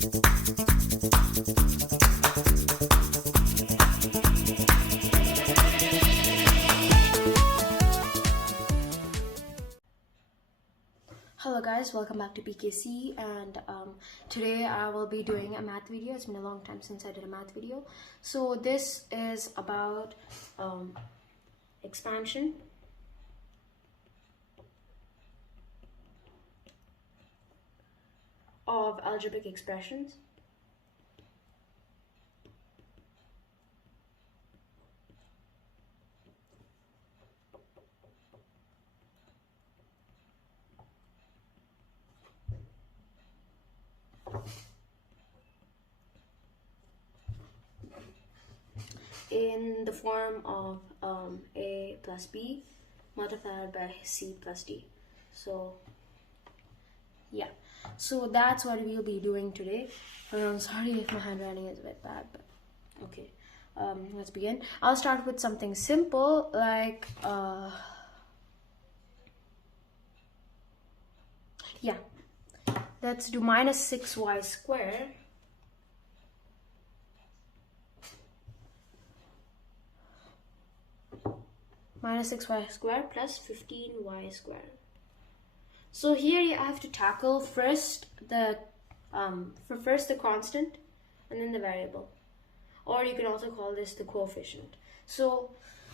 Hello guys, welcome back to PKC, and today I will be doing a math video. It's been a long time since I did a math video. So this is about expansion of algebraic expressions. In the form of a plus b multiplied by c plus d. So yeah, so that's what we'll be doing today. I'm sorry if my handwriting is a bit bad, but okay. Let's begin. I'll start with something simple like yeah, let's do minus 6y squared minus 6y squared plus 15y squared. So here you have to tackle first the constant and then the variable, or you can also call this the coefficient. So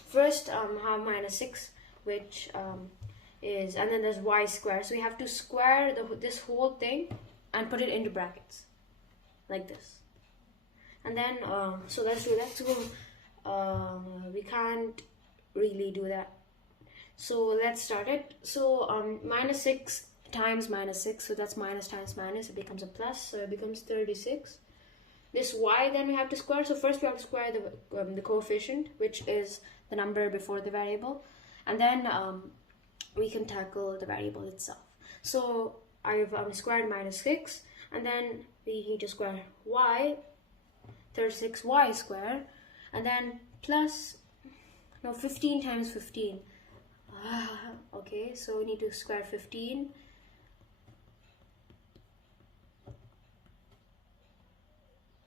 first have minus 6, which is, and then there's y squared. So we have to square this whole thing and put it into brackets like this. And then so let's do that. So we can't really do that, so let's start it. So minus 6 times minus 6, so that's minus times minus, it becomes a plus, so it becomes 36. This y then we have to square. So first we have to square the coefficient, which is the number before the variable, and then we can tackle the variable itself. So I've squared minus 6, and then we need to square y, 36y squared, and then plus 15 times 15. Okay, so we need to square 15.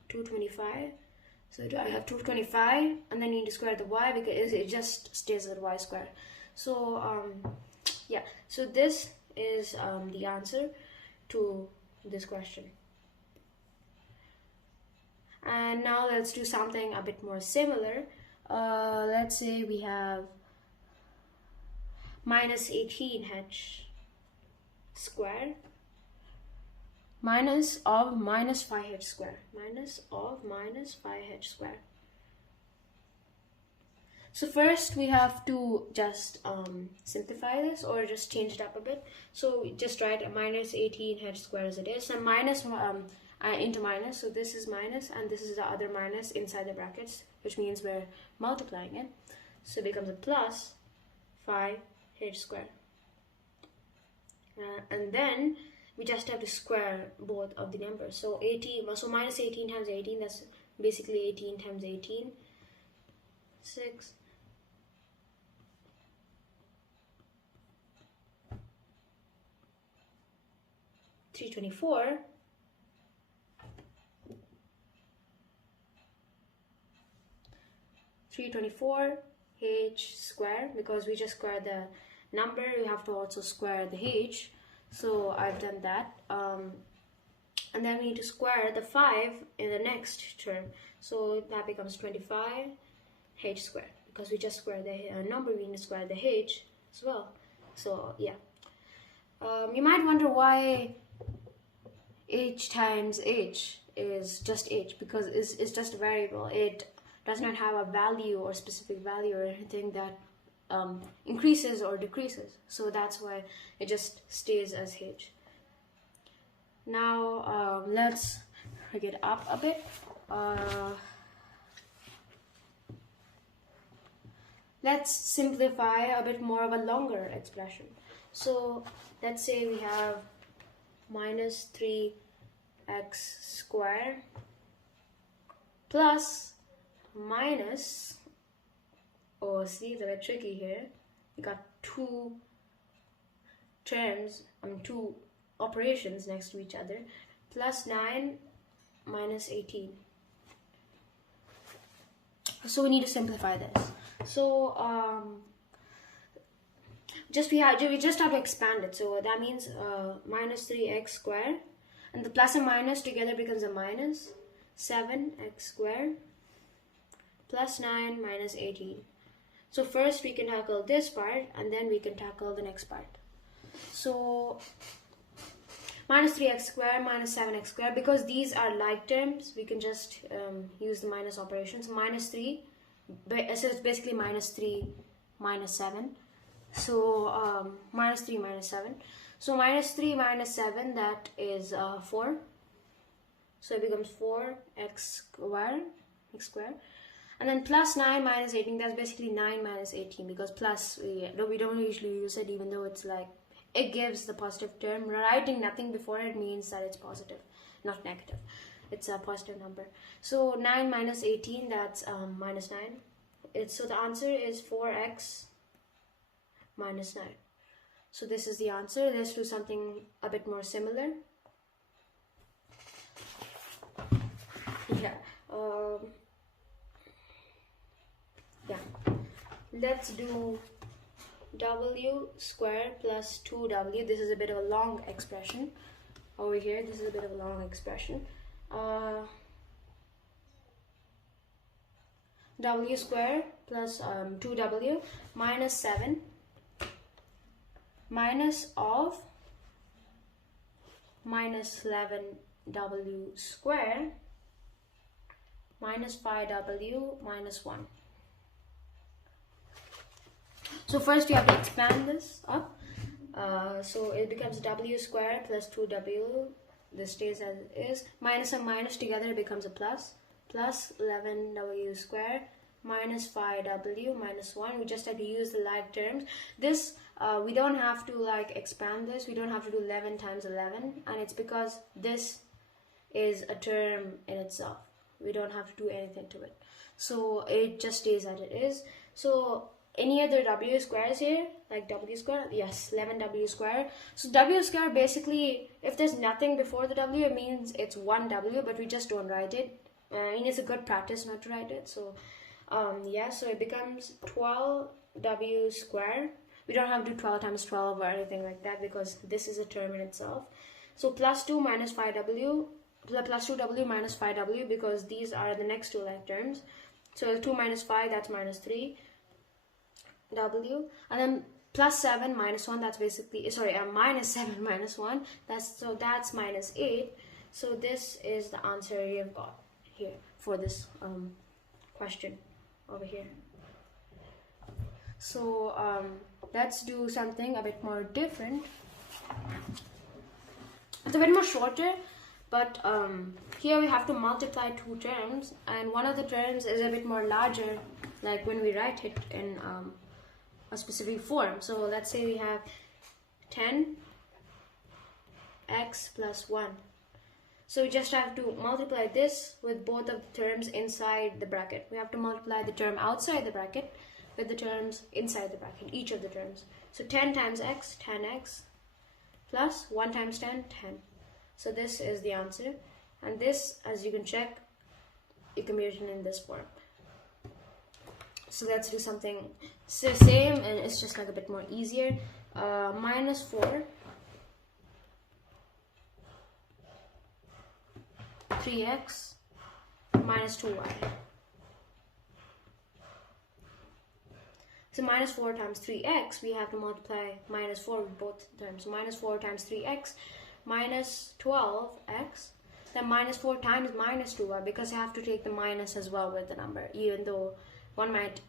$225. So I have 225, and then you need to square the y because it just stays at y squared. So yeah, so this is the answer to this question. And now let's do something a bit more similar. Let's say we have minus 18h squared minus of minus 5h squared, minus of minus 5h squared. So first we have to just simplify this, or just change it up a bit. So just write a minus 18h squared as it is, and minus into minus, so this is minus and this is the other minus inside the brackets, which means we're multiplying it, so it becomes a plus 5h squared. And then we just have to square both of the numbers. So 18, so minus 18 times 18, that's basically 18 times 18, 6. $324. H squared, because we just squared the number, we have to also square the h. So I've done that. And then we need to square the 5 in the next term. So that becomes 25 h squared, because we just squared the number, we need to square the h as well. So yeah. You might wonder why h times h is just h, because it's just a variable. It does not have a value or specific value or anything that increases or decreases, so that's why it just stays as h. Now let's rig it up a bit. Let's simplify a bit more of a longer expression. So let's say we have minus 3x squared plus minus, oh see, it's a bit tricky here, we got two terms, two operations next to each other, plus 9 minus 18. So we need to simplify this. So we just have to expand it. So that means minus 3x squared, and the plus and minus together becomes a minus 7x squared plus 9 minus 18. So first we can tackle this part, and then we can tackle the next part. So minus 3x squared minus 7x squared, because these are like terms, we can just use the minus operations. Minus 3, so it's basically minus 3 minus 7. So minus 3 minus 7. So minus 3 minus 7, that is 4. So it becomes 4x squared. And then plus 9 minus 18, that's basically 9 minus 18, because plus, we don't usually use it, even though it's like, it gives the positive term. Writing nothing before it means that it's positive, not negative. It's a positive number. So 9 minus 18, that's minus 9. So the answer is 4x minus 9. So this is the answer. Let's do something a bit more similar. Yeah. Let's do w squared plus 2w. This is a bit of a long expression over here. This is a bit of a long expression. W squared plus 2w minus 7 minus of minus 11w squared minus 5w minus 1. So first we have to expand this up. So it becomes w squared plus 2w. This stays as it is. Minus and minus together becomes a plus. Plus 11w squared minus 5w minus 1. We just have to use the like terms. This, we don't have to like expand this. We don't have to do 11 times 11. And it's because this is a term in itself. We don't have to do anything to it. So it just stays as it is. So any other w squares here, like w squared? Yes, 11w squared. So w squared, basically, if there's nothing before the w, it means it's 1w, but we just don't write it. And it's a good practice not to write it. So yeah, so it becomes 12w squared. We don't have to do 12 times 12 or anything like that, because this is a term in itself. So plus 2 minus 5w, plus 2w minus 5w, because these are the next two like terms. So 2 minus 5, that's minus 3w, and then plus 7 minus 1, that's basically, sorry, minus 7 minus 1, that's minus 8. So this is the answer you've got here for this question over here. So let's do something a bit more different. It's a bit more shorter, but here we have to multiply two terms, and one of the terms is a bit more larger, like when we write it in a specific form. So let's say we have 10x plus 1. So we just have to multiply this with both of the terms inside the bracket. We have to multiply the term outside the bracket with the terms inside the bracket, each of the terms. So 10 times x, 10x, plus 1 times 10, 10. So this is the answer. And this, as you can check, it can be written in this form. So let's do something same, and it's just like a bit more easier. Minus 4, 3x, minus 2y. So minus 4 times 3x, we have to multiply minus 4 with both terms. So minus 4 times 3x, minus 12x, then minus 4 times minus 2y, because you have to take the minus as well with the number, even though one might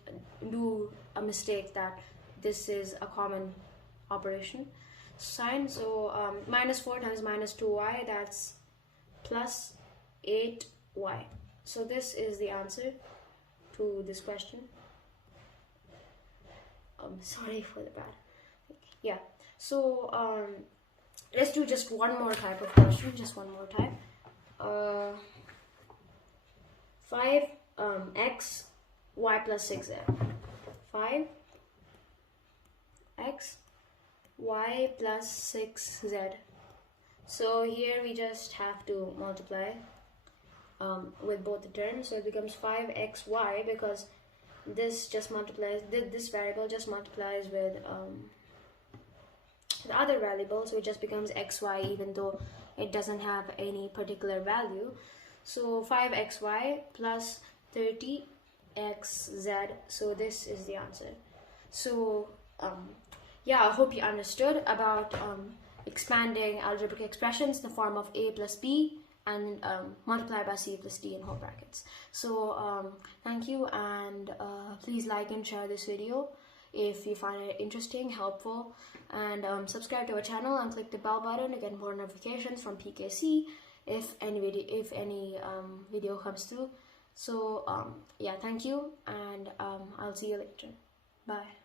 do a mistake that this is a common operation sign. So minus 4 times minus 2y, that's plus 8y. So this is the answer to this question. Sorry for the bad. Yeah. So let's do just one more type of question. Just one more type. 5x y plus 6z. 5x y plus 6z. So here we just have to multiply with both the terms. So it becomes 5xy because this just multiplies, this variable just multiplies with the other variable, so it just becomes xy even though it doesn't have any particular value. So 5xy plus 30xz, so this is the answer. So yeah, I hope you understood about expanding algebraic expressions in the form of a plus b and multiplied by c plus d in whole brackets. So thank you, and please like and share this video if you find it interesting, helpful, and subscribe to our channel and click the bell button to get more notifications from PKC if any video comes through. So yeah, thank you, and I'll see you later. Bye.